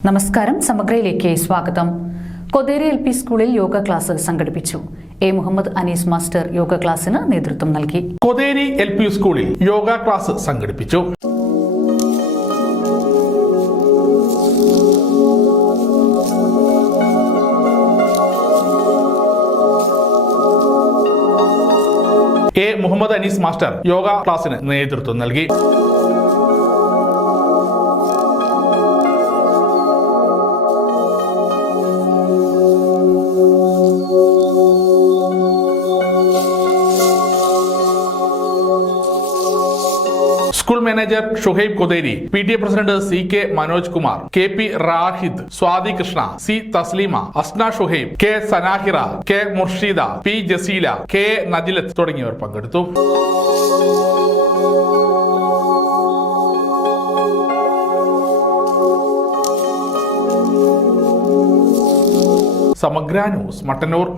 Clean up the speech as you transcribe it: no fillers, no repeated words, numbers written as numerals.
നമസ്കാരം. സമഗ്രയിലേക്ക് സ്വാഗതം. കൊതേരി എൽ.പി. സ്കൂളിൽ യോഗ ക്ലാസ് സംഘടിപ്പിച്ചു. എ. മുഹമ്മദ് അനീസ് മാസ്റ്റർ യോഗ ക്ലാസിന് നേതൃത്വം നൽകി. കൊതേരി എൽ.പി. സ്കൂളിൽ യോഗ ക്ലാസ് സംഘടിപ്പിച്ചു. എ. മുഹമ്മദ് അനീസ് മാസ്റ്റർ യോഗ ക്ലാസിന് നേതൃത്വം നൽകി. School manager Shuhaib Kotheri, PTA president CK Manoj Kumar, KP Rahid, Swathi Krishna, C Thasleema, Asna Shuhaib, K Sanahira, K Murshida, P Jaseela, K Najilath തുടങ്ങിയവർ പങ്കെടുത്തു. സമഗ്ര ന്യൂസ്, മട്ടന്നൂർ.